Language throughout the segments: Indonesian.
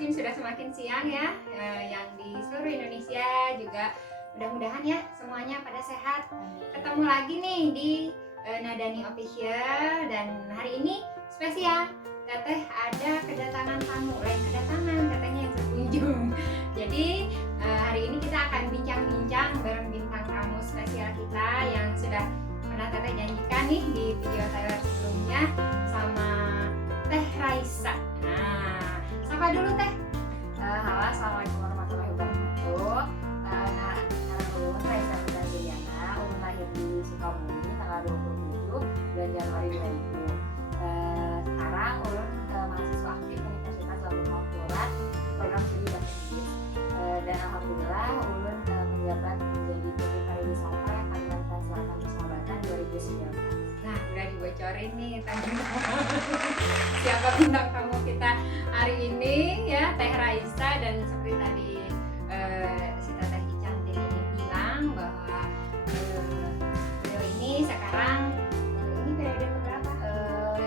Banjarmasin sudah semakin siang ya, yang di seluruh Indonesia juga mudah-mudahan ya semuanya pada sehat. Ketemu lagi nih di Nadani Official, dan hari ini spesial. Teteh ada kedatangan tamu, lain kedatangan, tetehnya yang berkunjung. Jadi hari ini kita akan bincang-bincang bareng bintang tamu spesial kita yang sudah pernah teteh janjikan nih di video saya sebelumnya sama Teh Raisa. Nah, sapa dulu Teh. Halo, assalamualaikum warahmatullahi wabarakatuh. Nama ulun Raisa Diana, ulun lahir di Sukabumi tanggal 27 bulan Januari 2000. Sekarang ulun mahasiswa aktif Universitas Lambung Mangkurat, program studi bahasa Inggris, dan alhamdulillah ulun menjabat menjadi Putri Pariwisata Kalimantan Selatan Persahabatan 2019. Nah, udah dibocorin nih tadi siapa bintang tamu kita hari ini ya, Teh Raisa. Dan seperti tadi si Teteh Icang ini bilang bahwa beliau ini sekarang ini periode keberapa?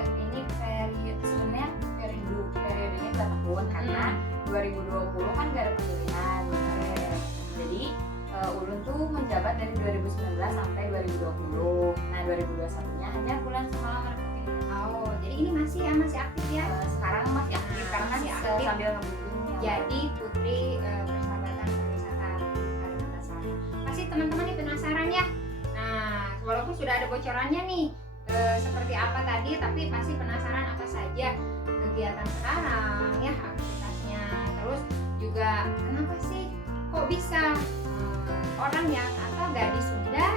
Ini sebenarnya periodenya 2 tahun karena 2020 kan gak ada pemilihan. Jadi ulun tuh menjabat dari 2019 sampai 2020. Nah 2021 nya hanya bulan semalam ada pemilihan. Oh, jadi ini masih aktif ya? Sekarang masih aktif karena masih kan aktif. sambil ngebimbing. Jadi Putri Persahabatan Pariwisata Kalimantan Selatan. Pasti teman-teman ini penasaran ya. Nah, walaupun sudah ada bocorannya nih seperti apa tadi, tapi pasti penasaran apa saja kegiatan sekarang ya, aktivitasnya. Terus juga kenapa sih kok bisa orang yang atau gadis Sunda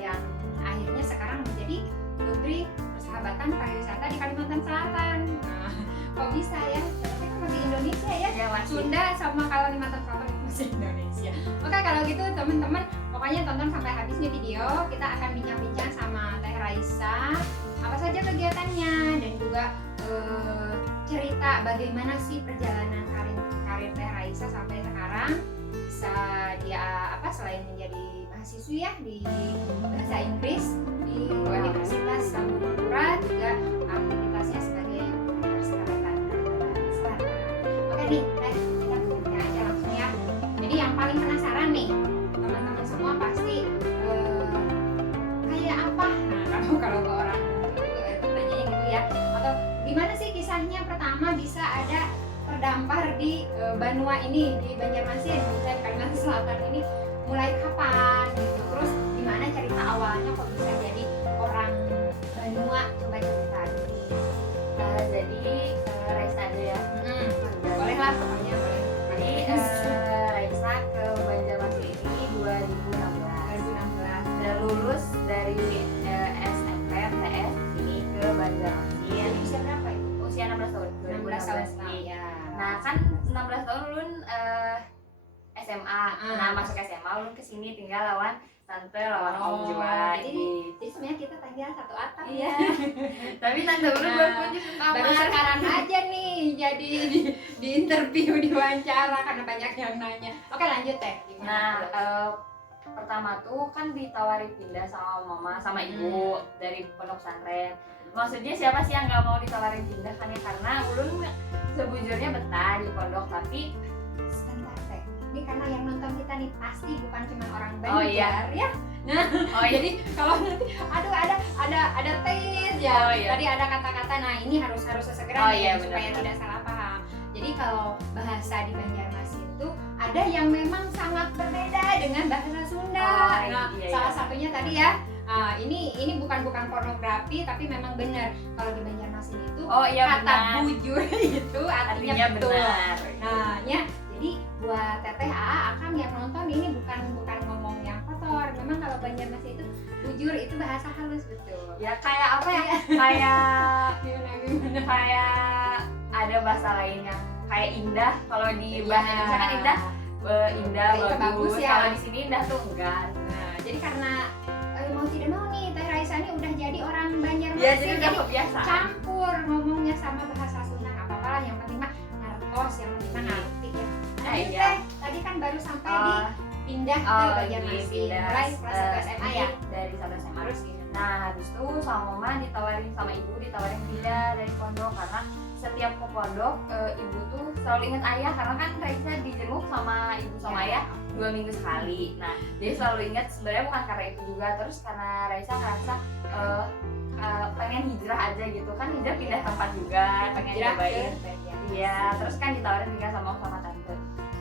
yang akhirnya sekarang menjadi Putri Persahabatan Pariwisata di Kalimantan Selatan. Nah, kok bisa ya? Tapi kan masih Indonesia ya. Sunda sama Kalimantan Selatan itu masih Indonesia. Oke, kalau gitu teman-teman pokoknya tonton sampai habis nih video. Kita akan bincang-bincang sama Teh Raisa apa saja kegiatannya dan juga cerita bagaimana sih perjalanan karir Teh Raisa sampai sekarang bisa dia selain menjadi mahasiswi ya di bahasa Inggris di Universitas Lambung Mangkurat, juga aktivitasnya sebagai Persahabatan Kalimantan Selatan. Oke nih, kita mulai aja langsung ya. Jadi yang paling penasaran nih teman-teman semua pasti kayak apa? Nah, kalau ke orang tanyanya gitu ya, atau gimana sih kisahnya pertama bisa ada terdampar di Banua ini, di Banjarmasin, di Kalimantan Selatan ini mulai kapan gitu, terus gimana cerita awalnya kok bisa jadi orang Banua, coba cerita dulu. Jadi Raisa aja ya. Boleh lah pokoknya boleh. Jadi Raisa ke Banjarmasin ini 2016. Udah lulus dari SMP MTS ini ke Banjarmasin. Jadi usia berapa itu? Usia 16 tahun. 16 tahun ya. Nah kan 16 tahun ulun SMA. Nah masuk SMA ulun kesini tinggal lawan tante, lawan om juga. Jadi sebenarnya kita tinggal satu atap. Iya. Tapi tante ulun baru kunjung ke kamar. Baru sekarang aja nih jadi di interview, diwawancara karena banyak yang nanya. Oke lanjut Teh. Nah pertama tuh kan ditawari pindah sama mama sama ibu dari pondok pesantren. Maksudnya siapa sih yang nggak mau ditawarin pindah kan ya, karena ulun sebujurnya betah di pondok. Tapi sebentar Teh, ini karena yang nonton kita nih pasti bukan cuma orang Banjar. Oh iya ya. Nah jadi kalau nanti aduh ada tes ya. Oh, iya. Tadi ada kata-kata, nah ini harus segera nih, supaya benar. tidak salah paham. Jadi kalau bahasa di Banjarmasin itu ada yang memang sangat berbeda dengan bahasa Sunda. Salah satunya tadi ya. Ini bukan pornografi, tapi memang benar kalau di Banjarmasin itu kata benar. bujur itu artinya betul. Benar. Nah ya, jadi buat Teteh Akang yang nonton ini bukan ngomong yang kotor. Memang kalau Banjarmasin itu bujur itu bahasa halus betul. Ya kayak apa ya? Kayak Gimana? kayak ada bahasa lain yang kayak indah. Kalau di bahasa Indonesia kan indah, indah Iya, bagus ya. Kalau di sini indah tuh enggak. Nah, jadi karena mau tidak mau nih Teh Raisa ini udah jadi orang Banjarmasin. Ya jadi udah kebiasaan. Campur ngomongnya sama bahasa Sunda, nggak apa-apa lah, yang penting mah ngertos, yang penting mah ngerti ya. Nah, ini Teh tadi kan baru sampai di pindah ke Banjarmasin mulai kelas 1 SMA ya. Dari 1 SMA. Terus Nah habis itu sama mama ditawarin, sama ibu ditawarin pindah dari pondok karena setiap ke pondok ibu tuh selalu ingat ayah karena kan Raisa dijenguk sama ibu sama ayah 2 minggu sekali. Nah jadi selalu ingat, sebenarnya bukan karena itu juga, terus karena Raisa ngerasa pengen hijrah aja gitu kan, hijrah pindah tempat juga, pengen nyobain. Iya, terus kan ditawarin tinggal sama tante.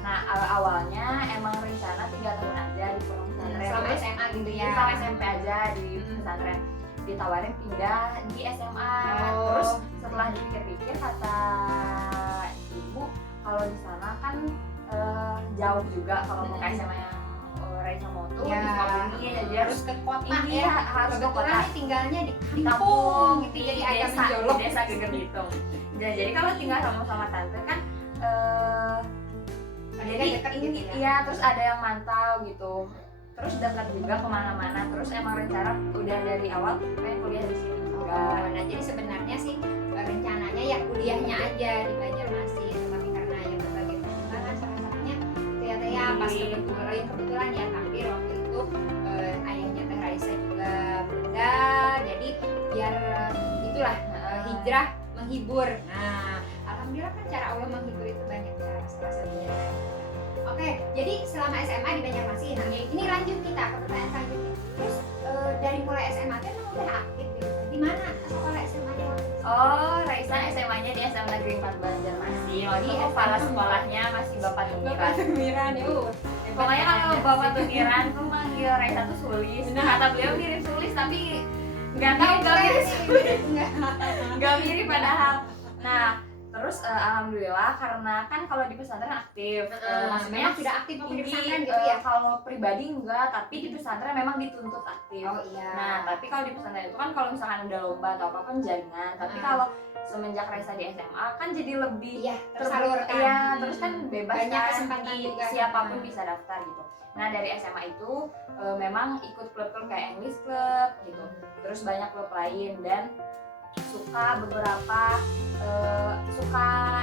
Nah awalnya emang rencana 3 tahun aja di pondok pesantren Selama SMA gitu ya. sama SMP aja di pesantren, ditawarin pindah di SMA. Oh. Terus setelah dipikir-pikir kata ibu kalau di sana kan jauh juga kalau mau ke SMA yang Raisa mau tuh Ya. di Sukabumi ya, jadi Harus ke kota ini ya. harus ke Kebetulan kota, nih tinggalnya di di kampung kampung gitu, di jadi agak desa, menjolok. di desa Geger Bitung. Jadi kalau tinggal sama tante kan jadi dekat ini gitu ya. iya, terus ada yang mantau gitu, terus dekat juga kemana-mana, terus emang rencana udah dari awal pengen kuliah di sini juga. Nah jadi sebenarnya sih rencananya ya kuliahnya aja di Banjarmasin, tapi karena ya berbagai pertimbangan salah satunya ternyata ya pas kebetulan ya tampil waktu itu ayahnya Teh Raisa juga meninggal, jadi biar itulah hijrah menghibur. Nah alhamdulillah kan cara Allah menghibur itu banyak cara, salah satunya dari kita. Oke, jadi selama SMA di Banjarmasin, nah ini lanjut kita ke pertanyaan selanjutnya. Terus dari mulai SMA kan emang udah aktif gitu. Di mana sekolah SMA-nya waktu itu? Oh, Raisa SMA-nya di SMA Negeri 4 Banjarmasin. Waktu itu kepala sekolahnya masih Bapak Tumiran. Tumiran ya. Pokoknya kalau Bapak Tumiran tuh manggil Raisa tuh Sulis. Nah. Kata beliau mirip Sulis tapi nggak tahu nggak mirip Sulis, nggak mirip padahal. Nah, terus alhamdulillah karena kan kalau di pesantren aktif, maksudnya memang sudah aktif waktu di ini pesantren gitu ya. kalau pribadi enggak, tapi di pesantren memang dituntut aktif. Oh iya. Nah, tapi kalau di pesantren itu kan kalau misalkan udah lomba atau apa kan jaringan. Tapi kalau semenjak Raisa di SMA kan jadi lebih iya, tersalurkan. Iya, terus kan bebas Banyak kan, kesempatan juga. siapapun bisa daftar gitu. Nah dari SMA itu memang ikut klub-klub kayak English Club gitu. Terus banyak klub lain dan suka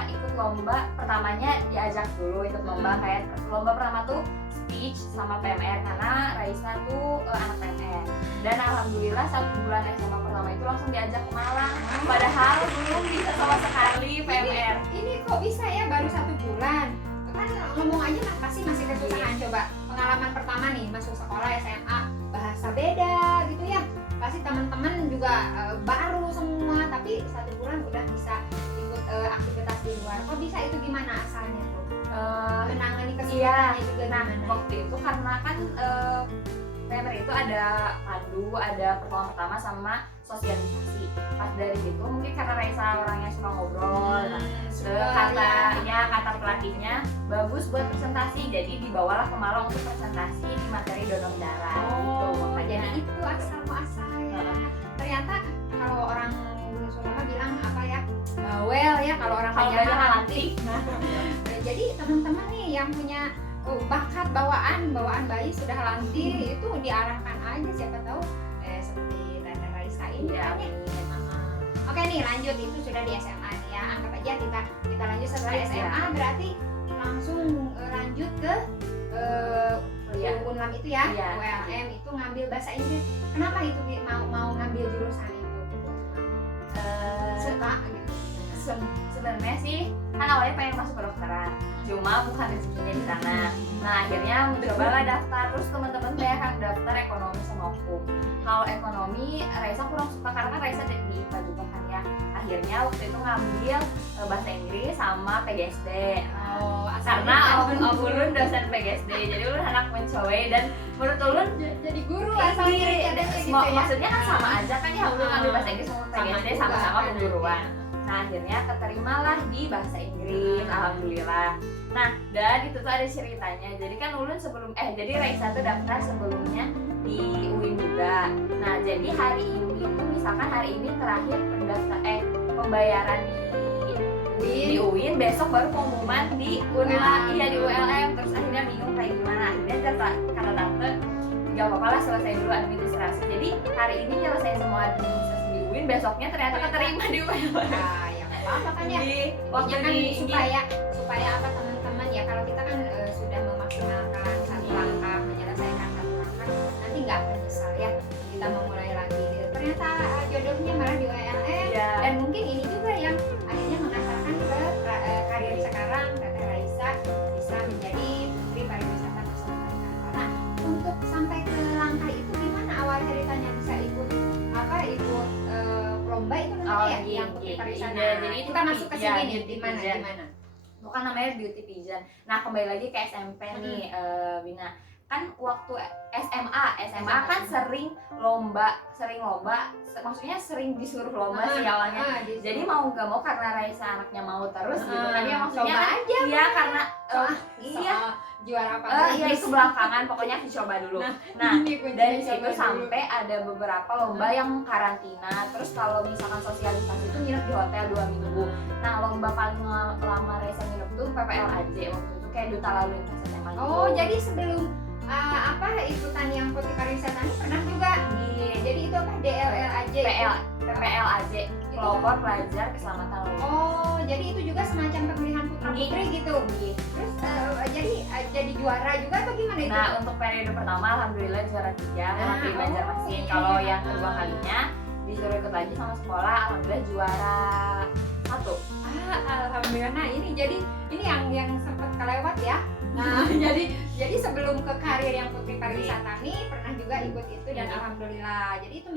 ikut lomba. Pertamanya diajak dulu ikut lomba, kayak lomba pertama tuh speech sama PMR karena Raisa tuh anak PMR. Dan alhamdulillah 1 bulan SMA pertama itu langsung diajak ke Malang, padahal belum bisa sama sekali PMR. Ini kok bisa ya baru 1 bulan? Kan ngomong aja pasti masih kesusahan. Coba pengalaman pertama nih masuk sekolah SMA, bahasa beda gitu ya. Pasti teman-teman juga baru semua, tapi 1 bulan udah bisa ikut aktivitas di luar. Kok bisa itu, gimana asalnya tuh? Menangani kesulitannya juga Nah gimana? waktu itu karena kan PMR itu ada pandu, ada pertemuan pertama sama sosialisasi. Pas dari situ mungkin karena Raisa orangnya suka ngobrol, kata pelatihnya bagus buat presentasi, jadi dibawalah ke Malang untuk presentasi di materi donor darah. gitu. Jadi itu asal muasalnya. Ternyata kalau orang Sunda bilang apa ya, bawel ya, kalau orang Banjar lantik. Jadi teman-teman nih yang punya bakat bawaan bayi sudah lantik itu diarahkan aja, siapa tahu seperti Tante Raisa ini Iya, kan ya. Oke nih lanjut, itu sudah di SMA nih ya, anggap aja kita lanjut setelah Iya. SMA berarti langsung lanjut ke UNLAM itu ya, Iya. ULM itu ngambil bahasa Inggris. Kenapa itu mau ngambil jurusan itu? Suka gitu. Sebenarnya sih kan awalnya pengen masuk kedokteran, cuma bukan rezekinya di sana. Nah akhirnya mencobalah daftar, terus teman-teman saya kan daftar ekonomi sama hukum. Kalau ekonomi Raisa kurang suka karena kan Raisa dari IPA juga kan ya. Akhirnya waktu itu ngambil bahasa Inggris sama PGSD. Karena Om Ulun dosen PGSD, jadi Ulun anak mencoba dan menurut Ulun jadi guru ini asalnya rencananya gitu ya. maksudnya kan sama aja kan ya, Ulun ngambil bahasa Inggris sama PGSD juga sama-sama kan. keguruan. Nah akhirnya keterimalah di bahasa Inggris, alhamdulillah. Nah dan itu tuh ada ceritanya. Jadi kan Ulun jadi Raisa tuh daftar sebelumnya di UIN juga. Nah jadi hari ini tuh misalkan hari ini terakhir pembayaran di UIN, besok baru pengumuman di UNLAM, iya di ULM. Terus akhirnya bingung kayak gimana. Akhirnya kata tante gak apa-apa lah, selesai dulu administrasi. Jadi hari ini nyelesain semua administrasi di UIN, besoknya ternyata keterima di ULM. Nah, ya nggak apa-apa kan ya. Waktu kan di supaya apa teman-teman ya, kalau kita kan sudah memaksimalkan satu langkah, menyelesaikan satu langkah, nanti nggak akan nyesal ya kita memulai lagi. Ternyata jodohnya malah di ULM, Iya. dan mungkin ini juga yang akhirnya mengantarkan pariwisata. Iya, jadi kita masuk ke sini nih, beauty di mana pageant. di mana? Bukan namanya beauty pageant. Nah, kembali lagi ke SMP nih, Bina. Kan waktu SMA kan sering lomba, maksudnya sering disuruh lomba sih awalnya. Jadi mau nggak mau karena Raisa anaknya mau terus gitu kan ya, maksudnya coba kan, aja. iya karena Iya, juara apa? iya itu belakangan, pokoknya dicoba dulu. Nah, dari situ sampai ada beberapa lomba yang karantina. Terus kalau misalkan sosialisasi itu nginep di hotel 2 minggu. Nah, lomba paling lama Raisa nginep tuh PPLAJ waktu itu, kayak duta lalu lintas SMA gitu. Oh, jadi sebelum ikutan yang putri pariwisata ini pernah juga. Iya, Jadi itu apa? DLLAJ. PPLAJ, pelopor pelajar keselamatan lalu. Oh, jadi itu juga semacam pemilihan putra putri gitu. Terus jadi juara juga atau gimana itu? Nah, untuk periode pertama alhamdulillah juara 3 di Banjarmasin. iya. Kalau yang kedua kalinya disuruh ikut lagi sama sekolah, alhamdulillah juara 1. Alhamdulillah. Nah, ini yang sempat kelewat ya. Nah, jadi sebelum ke karir yang putri pariwisata nih pernah juga ikut itu dan alhamdulillah. Jadi itu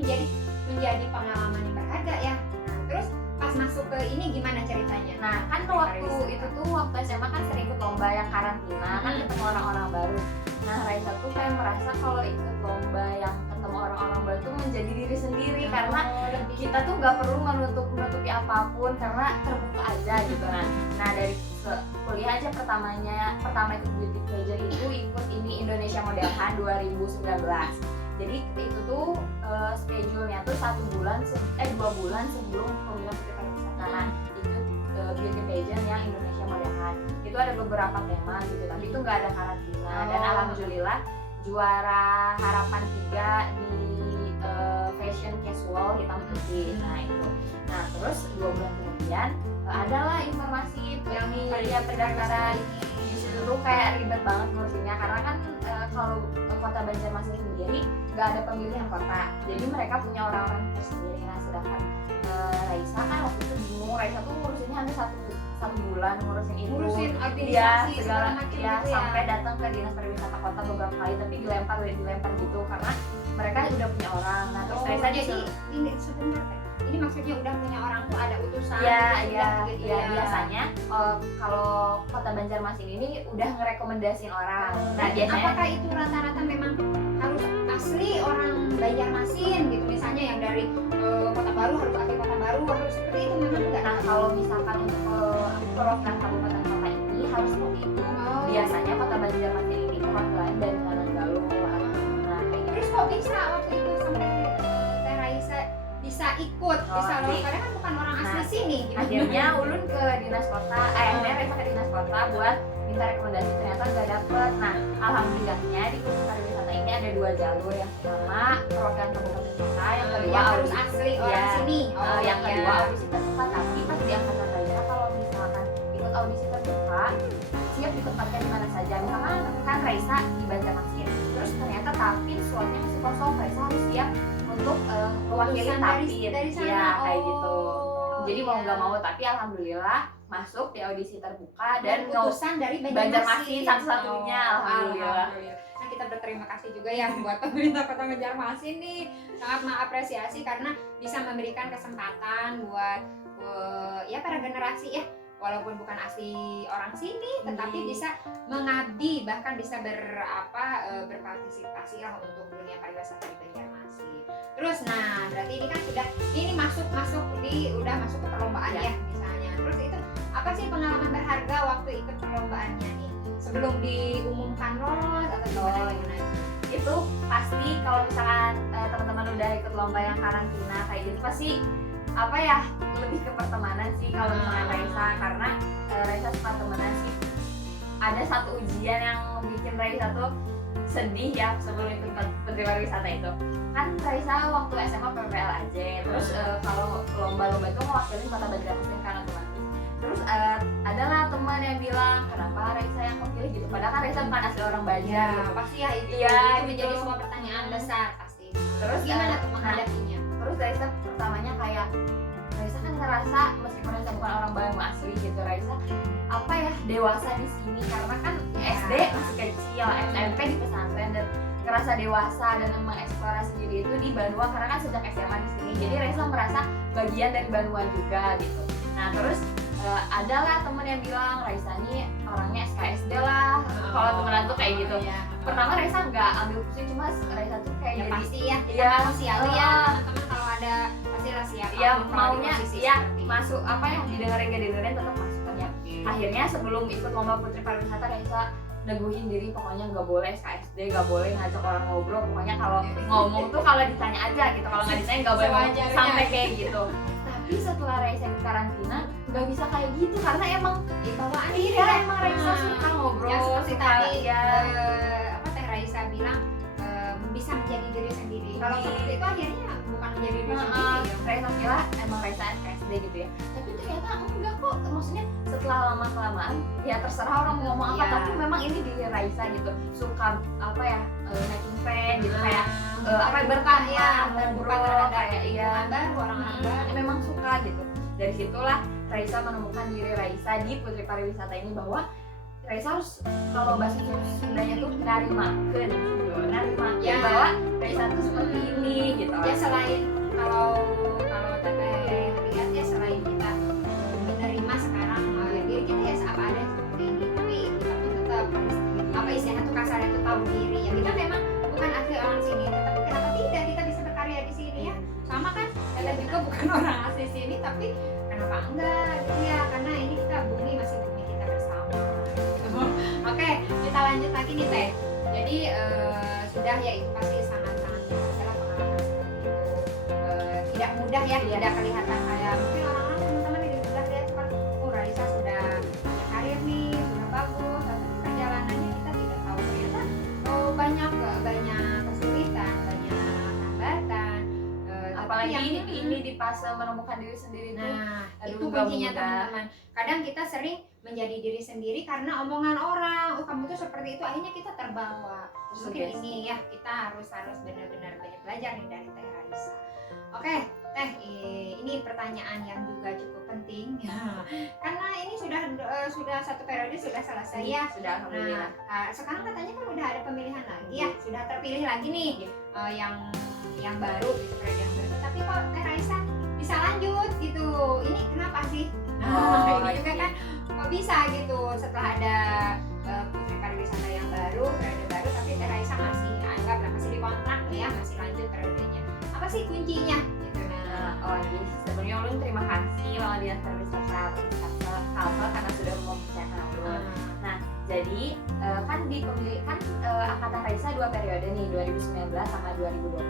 menjadi pengalaman yang berharga ya. Nah, terus pas masuk ke ini gimana ceritanya? Nah, kan waktu itu tuh waktu SMA kan sering ikut lomba yang karantina, kan ketemu orang-orang baru. Nah, Raisa tuh kayak merasa kalau ikut lomba yang ketemu orang-orang baru tuh menjadi diri sendiri, karena kita tuh nggak perlu menutupi apapun karena terbuka aja gitu. Nah dari kuliah aja pertama ikut beauty pageant itu ikut ini Indonesia Model Hunt 2019. Jadi itu tuh schedule-nya tuh 2 bulan sebelum pemilihan putri pariwisata. Nah, ikut beauty pageant yang Indonesia Model Hunt. Itu ada beberapa tema gitu, tapi itu nggak ada karantina. Dan alhamdulillah juara harapan 3 di fashion casual hitam putih. Nah itu. Nah terus 2 bulan kemudian adalah informasi yang pendaftaran. Di situ tuh kayak ribet banget ngurusinnya karena kan kalau kota Banjarmasin sendiri nggak ada pemilihan kota, jadi mereka punya orang-orang tersendiri. Nah sedangkan Raisa kan waktu itu bingung, Raisa tuh ngurusinnya hampir satu bulan ngurusin administrasi segala macam ya, gitu ya. sampai datang ke dinas pariwisata kota beberapa kali, tapi dilempar gitu karena mereka udah punya orang. Nah terus Raisa jadi ini sebentar ini maksudnya udah punya orang tuh ada utusan iya gitu ya. Biasanya kalau kota Banjarmasin ini udah ngerekomendasiin orang. Nah biasanya apakah itu rata-rata memang harus asli orang Banjarmasin gitu, misalnya yang dari kota baru harus asli kota baru harus seperti itu memang enggak? Nah kalau misalkan untuk perwakilan kabupaten kota ini harus seperti itu. Biasanya kota Banjarmasin ini perwakilan dari Nanggalo. Nah kayak gitu. Terus kok bisa waktu itu sampai Teh Raisa bisa ikut, bisa lolos, karena kan bukan orang asli sini gitu. Akhirnya ulun ke dinas kota, akhirnya Raisa ke dinas kota buat minta rekomendasi, ternyata nggak dapet. Nah alhamdulillahnya di putri pariwisata ini ada 2 jalur. Yang pertama perwakilan kabupaten kota, yang kedua harus asli orang sini. Yang kedua audisi terbuka. Tapi pas di angkatan Raisa kalau misalkan ikut audisi terbuka siap ditempatkan di mana saja. Misalkan kan Raisa di Banjarmasin, terus ternyata Tapin slotnya masih kosong, Raisa harus siap untuk mewakili Tapin dari sana. Ya kayak gitu. Jadi mau nggak mau, tapi alhamdulillah masuk di audisi terbuka dan utusan dari Banjarmasin satu-satunya. Alhamdulillah. Nah kita berterima kasih juga ya buat pemerintah kota Banjarmasin nih, sangat mengapresiasi karena bisa memberikan kesempatan buat ya para generasi ya, walaupun bukan asli orang sini tetapi bisa mengabdi, bahkan bisa berpartisipasi lah untuk dunia pariwisata di Banjarmasin. Terus nah berarti ini kan udah masuk ke perlombaan ya misalnya. Terus itu apa sih pengalaman berharga waktu ikut perlombaannya nih sebelum diumumkan lolos atau gimana? Itu pasti kalau misalkan teman-teman udah ikut lomba yang karantina kayak gitu pasti apa ya, lebih ke pertemanan sih kalau misalkan Raisa, karena Raisa suka temenan sih. Ada satu ujian yang bikin Raisa tuh sedih ya sebelum ikut putri pariwisata itu. Kan Raisa waktu SMA PPLAJ, terus kalau lomba-lomba itu mewakili kota Banjarmasin kan otomatis. Terus adalah teman yang bilang kenapa Raisa yang kepilih gitu, padahal kan Raisa bukan asli orang Banjar. Ya, pasti ya itu. Iya, itu gitu. menjadi sebuah pertanyaan besar pasti. Terus gimana tuh menghadapinya? Terus Raisa pertamanya kayak Raisa kan ngerasa meskipun Raisa bukan orang Bandung asli gitu, Raisa apa ya dewasa di sini karena kan SD masih kecil, SMP di pesantren, dan merasa dewasa dan mengeksplorasi diri itu di Banua karena kan sejak SMA di sini. Jadi Raisa merasa bagian dari Banua juga gitu. Nah terus adalah temen yang bilang Raisa ini orangnya SKSD lah. Kalau temenan tuh kayak gitu. Iya. Pertama Raisa nggak ambil pusing, cuma Raisa tuh kayak Ya jadi pasti ya, kita Iya. manusiawi ya teman-teman, kalau ada pastilah siapa ya pun kalau di maunya posisi ya seperti itu. masuk apa yang didengerin gak didengerin tetap masuk kan ya. Akhirnya sebelum ikut lomba Putri Pariwisata Raisa neguhin diri pokoknya nggak boleh SKSD, nggak boleh ngajak orang ngobrol, pokoknya kalau ngomong tuh kalau ditanya aja gitu, kalau nggak ditanya nggak boleh ngomong, Sewajarnya. sampai kayak gitu. Tapi setelah Raisa ikut karantina nggak bisa kayak gitu karena emang bawaan iya emang Raisa suka ngobrol, ya seperti suka tadi ya apa Teh Raisa bilang bisa menjadi diri sendiri. Kalau seperti itu akhirnya bukan menjadi diri sendiri ya. Raisa kira emang Raisa SKSD gitu ya, tapi ternyata enggak kok, maksudnya setelah lama kelamaan ya terserah orang mau ngomong apa, Iya. tapi memang ini diri Raisa gitu, suka apa ya making friend gitu, kayak apa berkah ya terbuka ngobrol terhadap kayak iya lingkungan baru, orang-orang baru. memang suka gitu. Dari situlah Raisa menemukan diri Raisa di Putri Pariwisata ini, bahwa Raisa harus, kalau bahasa Sundanya tuh narimakeun gitu, narimakeun Ya. bahwa Raisa tuh seperti ini gitu. Ya selain kalau Teteh lihat ya, selain kita menerima sekarang diri kita ya apa ada seperti ini, tapi kita pun tetap harus apa istilahnya tuh kasarnya tuh tahu diri ya. Kita memang bukan asli orang sini, tetapi kenapa tidak kita bisa berkarya di sini ya? Sama kan? Kita juga bukan orang asli sini, tapi kenapa enggak gitu ya? Karena ini kita bumi masih bumi kita bersama. Oke, kita lanjut lagi nih Teh. Jadi sudah ya, itu pasti sangat-sangat adalah pengalaman seperti itu. Tidak mudah ya, tidak kelihatan kayak mungkin orang-orang teman-teman di sudah lihat kan, oh Raisa sudah punya karir nih, sudah bagus, tapi perjalanannya kita tidak tahu ternyata banyak kesulitan, banyak hambatan. Apalagi yang ini di fase menemukan diri sendiri tuh. Nah, Aduh, itu nggak kuncinya mudah. teman-teman. Kadang kita sering menjadi diri sendiri karena omongan orang. Oh, kamu tuh seperti itu, akhirnya kita terbawa. Mungkin Sugesti. ini ya, kita harus benar-benar banyak belajar nih dari Teh Raisa. Oke, Teh, ini pertanyaan yang juga cukup penting. Karena ini sudah satu periode sudah selesai ya. Sudah alhamdulillah. Nah, sekarang katanya kan udah ada pemilihan lagi ya, sudah terpilih lagi nih yang baru gitu, periode yang baru. Tapi kok Teh Raisa bisa lanjut gitu, ini kenapa sih? Oh, Ini juga iya. kan kok bisa gitu setelah ada Putri Pariwisata yang baru, periode baru, tapi Teh Raisa masih anggaplah masih dikontrak ya, masih lanjut periodenya. Apa sih kuncinya? Gitu Oh jadi sebelumnya Ulun terima kasih sama Dinas Pariwisata Kalsel karena sudah mempercayakan Ulun. Jadi kan di pemilihan angkatan Raisa 2 periode nih, 2019 sama 2020.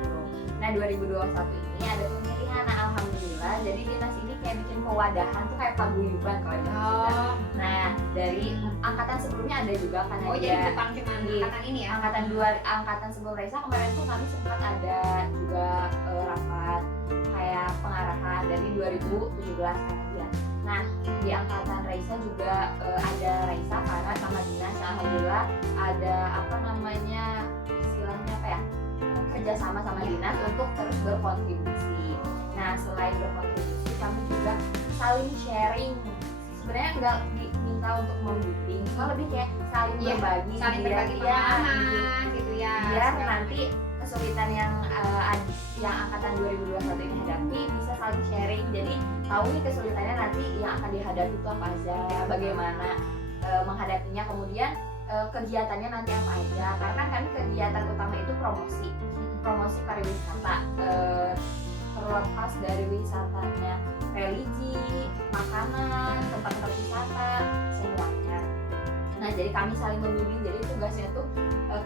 Nah 2021 ini ada pemilihan, nah alhamdulillah jadi dinas ini kayak bikin pewadahan tuh kayak paguyuban kalau di Nah dari angkatan sebelumnya ada juga kan Oh, ada jadi bukan cuma Iya. angkatan ini ya? angkatan sebelum Raisa kemarin tuh kami sempat ada juga rapat kayak pengarahan dari 2017 kan ya. Nah di angkatan Raisa juga ada Raisa karena sama dinas, alhamdulillah ada apa namanya istilahnya apa ya, kerjasama sama dinas untuk terus berkontribusi. Nah selain berkontribusi kami juga saling sharing, sebenarnya nggak diminta untuk membimbing, cuma lebih kayak saling Iya, berbagi, saling biar- berbagi iya, pengalaman gitu ya. biar segala nanti kesulitan yang angkatan 2021 ini hadapi bisa saling sharing, jadi tahu nih kesulitannya nanti yang akan dihadapi itu apa aja, bagaimana menghadapinya, kemudian kegiatannya nanti apa aja, karena kan kami kegiatan utama itu promosi pariwisata, terlepas dari wisatanya, religi, makanan, tempat-tempat wisata, semuanya. Nah jadi kami saling membimbing, jadi tugasnya tuh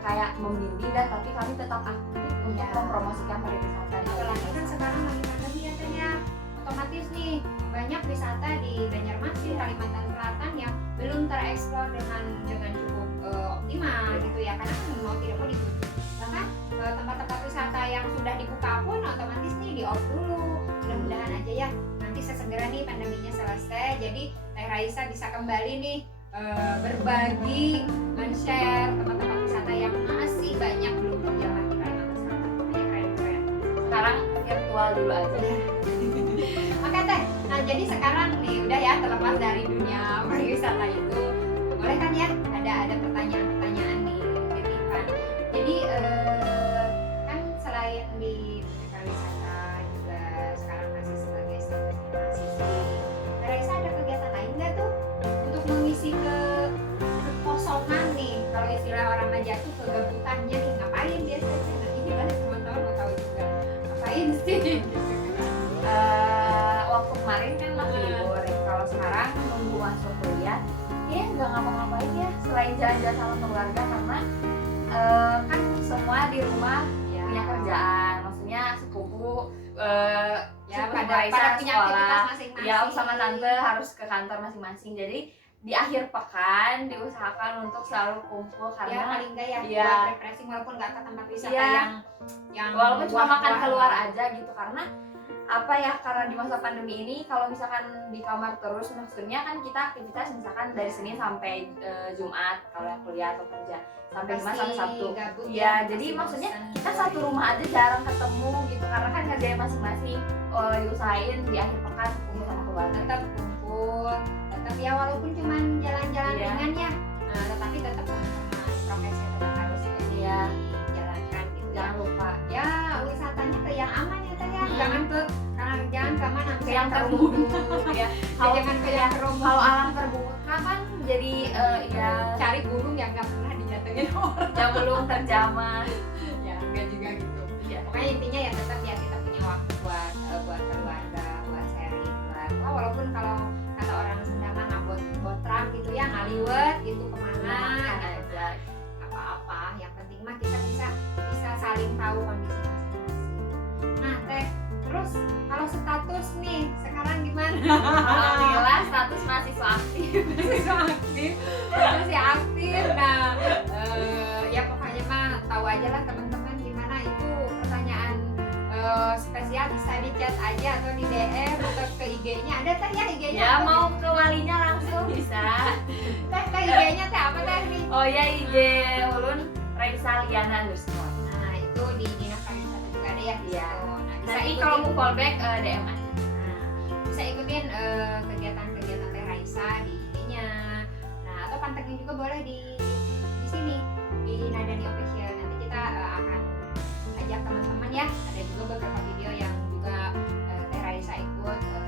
kayak membimbing dan tapi kami tetap aktif untuk Iya. mempromosikan pariwisata di apalagi kan Kalimantan. sekarang lagi pandemi ya Teh ya, otomatis nih banyak wisata di Banjarmasin, Kalimantan Selatan yang belum tereksplor dengan cukup optimal gitu ya, karena kan mau tidak mau ditutup. Bahkan tempat-tempat wisata yang sudah dibuka pun otomatis nih di off dulu. Mudah-mudahan aja ya nanti sesegera nih pandeminya selesai, jadi Teh Raisa bisa kembali nih berbagi, men-share tempat-tempat wisata yang masih banyak belum terjamah di Kalimantan Selatan. Pokoknya keren-keren. Sekarang virtual dulu aja. Oke Teh, nah jadi sekarang nih udah ya, terlepas dari dunia pariwisata itu, boleh kan ya ada pertanyaan-pertanyaan nih titipan. Jadi kekosongan nih, kalau istilah orang Maja tuh kegabutannya nih, ngapain biasanya? Nah ini banyak teman-teman mau tahu juga ngapain sih? Waktu kemarin kan masih libur, kalau sekarang nunggu masuk kuliah ya nggak ngapa-ngapain ya selain jalan-jalan sama keluarga, karena kan semua di rumah Ya, punya kerjaan, maksudnya sepupu ya sepupu pada Raisa punya sekolah, aktivitas masing-masing. ya om sama tante harus ke kantor masing-masing, jadi di akhir pekan diusahakan untuk selalu kumpul Ya karena paling enggak ya Iya. buat refreshing walaupun nggak ke tempat wisata Iya. yang walaupun cuma makan buah-buahan. keluar aja gitu, karena apa ya, karena di masa pandemi ini kalau misalkan di kamar terus, maksudnya kan kita aktivitas misalkan dari Senin sampai Jumat kalau yang kuliah atau kerja, sampai Jumat sampai Pasti Sabtu. gabut Ya, pasti jadi maksudnya bosan. kita satu rumah aja jarang ketemu gitu, karena kan kerjanya masing-masing. Diusahain di akhir pekan kumpul sama keluarga. tetap kumpul, tetap ya walaupun cuma jalan-jalan Iya. ringan ya, tetapi tetap teman-teman prokesnya tetap harus Iya. dijalankan gitu ya. Jangan lupa Ya wisatanya ke yang aman ya teh ya, Hmm. jangan ke mana ke yang terbuka ya. Kalau jangan ke yang terumbu. kalau alam terbuka kan jadi ya Cari burung yang nggak pernah didatengin orang. yang belum terjamah. Ya enggak juga gitu. Ya. Pokoknya intinya ya tetap ya kita punya waktu buat keluarga, buat sharing, buat walaupun kalau kata orang Sunda mah ngabot botrang gitu ya, ngaliwet gitu kemana Makan gitu. aja. Apa-apa yang penting mah kita bisa saling tahu kondisi masing-masing. Nah teh, terus kalau status nih sekarang gimana? Alhamdulillah status mahasiswa aktif. Masih aktif, masih aktif. Nah ya pokoknya mah tahu aja lah teman-teman gimana itu pertanyaan spesial bisa di chat aja atau di DM atau ke IG-nya. Ada teh ya IG-nya? Ya apa mau ke walinya langsung bisa. teh IG-nya teh apa teh nih? Oh ya IG Ulun Raisa Liana underscore. Nah itu di Dinas Pariwisata juga ada ya di Iya. situ. Nah bisa Nanti ikutin. kalau mau fallback DM aja. Nah, bisa ikutin kegiatan-kegiatan Teh Raisa di IG-nya. Nah, atau pantengin juga boleh di sini di Nadani Official. Nanti kita akan ajak teman-teman ya. Ada juga beberapa video yang juga Teh Raisa ikut ke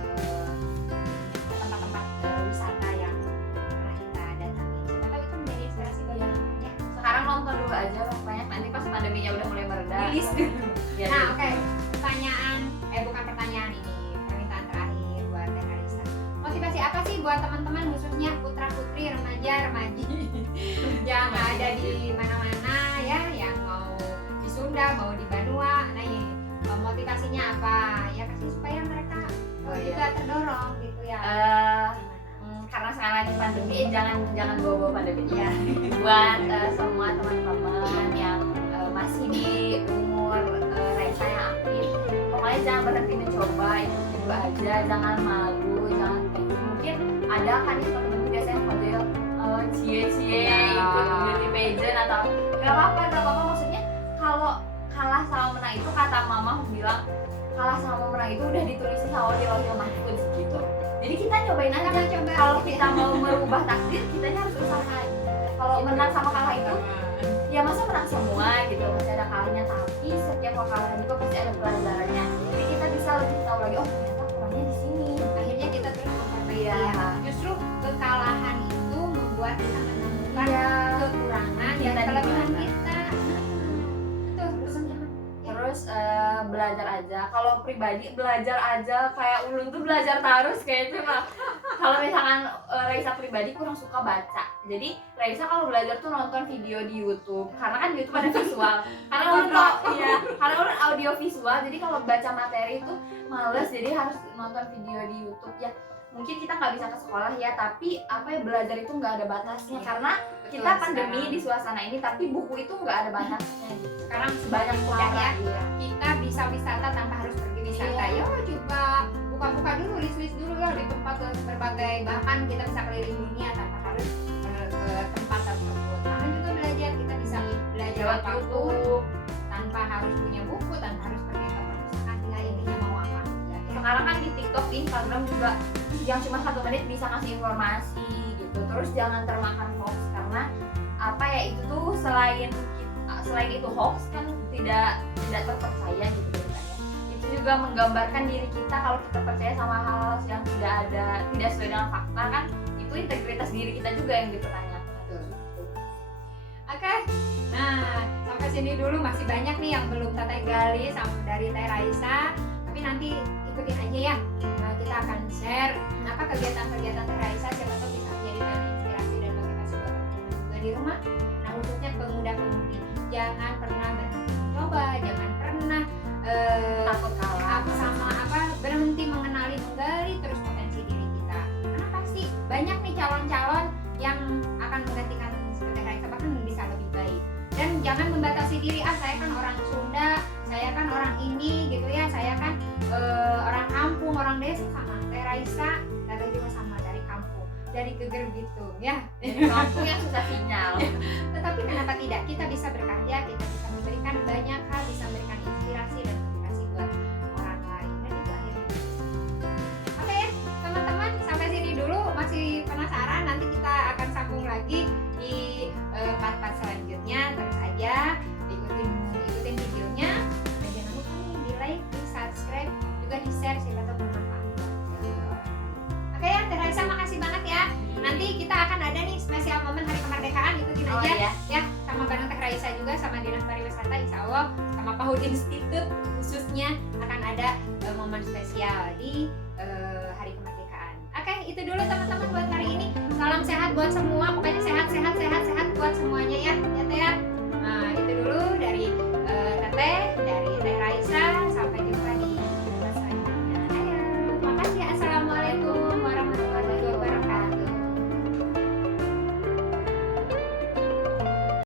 tempat-tempat wisata yang pernah kita datangi. Siapa tahu itu menjadi inspirasi bagi teman-teman ya. Sekarang nonton dulu aja banyak, nanti pas pandeminya udah mulai mereda. Rilis dulu. Ya, Nah, oke. Pertanyaan bukan pertanyaan ini, permintaan terakhir buat Teh Raisa. Motivasi apa sih buat teman-teman khususnya putra-putri, remaja-remaji yang ada di mana-mana ya, yang mau di Sunda, mau di Banua. Nah, ini motivasinya apa? Ya kasih supaya mereka juga terdorong gitu ya. Karena sekarang lagi pandemi, jangan bawa pandemi ya. Buat semua teman-teman yang masih di umur Raisa yang aktif, pokoknya jangan berhenti mencoba, ikut dulu aja, jangan malu, jangan pede. Mungkin ada kan ya teman-teman biasanya model cie-cie ikut beauty pageant atau gak apa-apa, maksudnya kalau kalah sama menang itu, kata mama bilang kalah sama menang itu udah ditulis sama di Lauhul Mahfuz gitu. Jadi kita nyobain aja. Coba Kalau kita mau merubah takdir, kita harus usaha. Kalau menang sama kalah itu, ya masa menang semua gitu, masih ada kalahnya, tapi setiap kalah juga pasti ada pelajarannya. Jadi kita bisa lebih tahu lagi, oh ternyata kurangnya di sini. akhirnya kita terus memperbaiki Iya. ya. Justru kekalahan itu membuat kita menemukan Iya. kekurangan dan Kita di kelebihan mana. kita. Tuh, teman-teman. Terus belajar aja. Kalau pribadi belajar aja, kayak Ulun tuh belajar terus kayaknya mah. Kalau misalkan Raisa pribadi kurang suka baca. Jadi Raisa kalau belajar tuh nonton video di YouTube. Karena kan YouTube ada visual. Karena Ulun karena Ulun audio visual. Jadi kalau baca materi itu males. Jadi harus nonton video di YouTube ya. Mungkin kita nggak bisa ke sekolah ya, tapi apa ya, belajar itu nggak ada batasnya. Iya. Karena Betul, kita pandemi sekarang. di suasana ini, tapi buku itu nggak ada batasnya gitu. Sekarang Banyak mudah cara ya. ya. Kita bisa wisata tanpa harus pergi wisata. Iya. Yo coba buka-buka dulu, list dulu ya di tempat berbagai, bahkan kita bisa keliling dunia tanpa harus ke tempat tersebut. Sama juga belajar, kita bisa belajar Lewat apapun YouTube. tanpa harus punya buku, tanpa harus pergi ke perpustakaan. Tinggal intinya mau apa enggak ya. Sekarang kan di TikTok, di Instagram juga yang cuma 1 menit bisa ngasih informasi gitu. Terus jangan termakan hoax, karena apa ya, itu tuh selain itu hoax kan tidak terpercaya gitu beritanya. Itu juga menggambarkan diri kita, kalau kita percaya sama hal-hal yang tidak sesuai dengan fakta kan, itu integritas diri kita juga yang dipertanyakan. sini dulu, masih banyak nih yang belum Teteh gali dari Teh Raisa. Tapi nanti ikutin aja ya. Nah, kita akan share apa kegiatan-kegiatan Teh Raisa, siapa tahu bisa menjadikan inspirasi dan motivasi buat teman-teman juga di rumah. Nah, khususnya pemuda-pemudi, jangan pernah berhenti mencoba, jangan pernah Takut kalah. berhenti menggali terus potensi diri kita. Karena pasti banyak nih calon-calon yang akan menggantikan seperti Raisa, bahkan bisa lebih baik. Dan jangan membatasi diri, saya kan orang Sunda, saya kan orang ini gitu ya, saya kan orang kampung, orang desa. Sama Teh Raisa, Teh juga sama dari kampung, dari Geger Bitung ya. Dari kampung yang susah sinyal. Tetapi kenapa tidak, kita bisa berkarya, kita bisa memberikan banyak hal, bisa memberikan inspirasi dan motivasi buat orang lain. Dan itu akhirnya oke ya teman-teman, sampai sini dulu. Masih penasaran? Nanti kita akan sambung lagi di part-part selanjutnya. Terus aja ikutin videonya, dan jangan lupa nih di like, di subscribe, juga di share, siapa tahu bermanfaat. Oke ya, Teh Raisa makasih banget ya. Nanti kita akan ada nih spesial momen Hari Kemerdekaan, ikutin Oh, aja iya. ya, sama bareng Teh Raisa juga, sama Dinas Pariwisata, insya Allah sama PAUD Institute khususnya akan ada momen spesial di Hari Kemerdekaan. Oke, itu dulu teman-teman buat hari ini. Salam sehat buat semua, pokoknya sehat buat semuanya